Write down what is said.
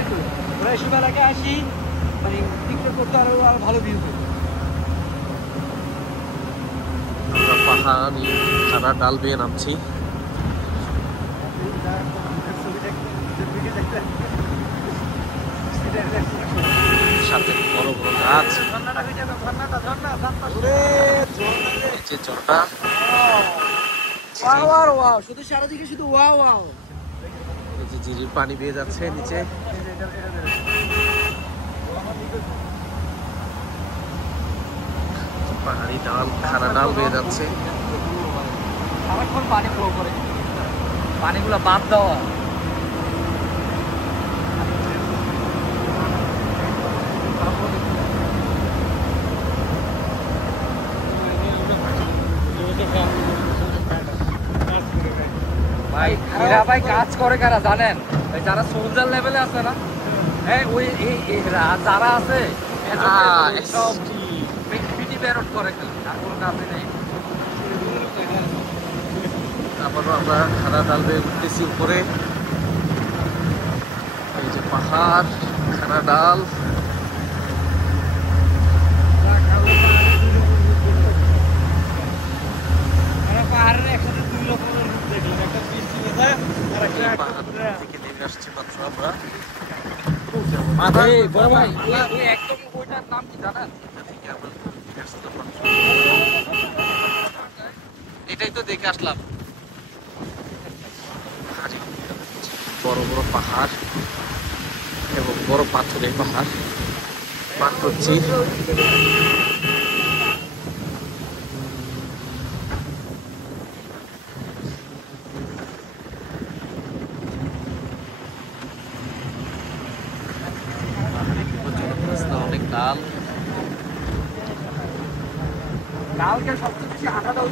একটু ওরা এসব এলাকায় আসি মানে পিকনিক করতে আরো ভালো ভিউ পাবে। আমরা পাহাড়ি খানা ডাল বেয়ে নামছি। সাথে বড় বড় গাছ, নিচে ঝর্ণা। শুধু সারাদিকে শুধু ওয়াও ওয়াও। এই যে ঝিরির পানি বেয়ে যাচ্ছে নিচে। পাহাড়ি ডাল, খানা ডাল বেয়ে যাচ্ছে। সারাক্ষণ পানি ফ্লো করে, পানিগুলো বাদ দেওয়া। ভাই এরা ভাই কাজ করে কারা জানেন? যারা সোলজার লেভেলে আছে না, হ্যাঁ ওই যারা আছে সব পিটি বেরোট করে খালি, আর কোনো কাজে নেই। আবারও আমরা খানা ডাল বেয়ে উঠতেছি উপরে। এই যে পাহাড়, খানা ডাল। পাহাড়ের একসাথে দুই রকমের রূপ দেখলাম, একটা বৃষ্টি পাহাড় থেকে নেমে আসছি মাত্র আমরা। একদম ওইটার নাম কি জানেন? এটাই তো দেখে আসলাম। বড় বড় পাহাড় এবং বড় পাথরের পাহাড় পার করছি। অনেক ডাল, কালকে সবচেয়ে বেশি হাঁটা দাও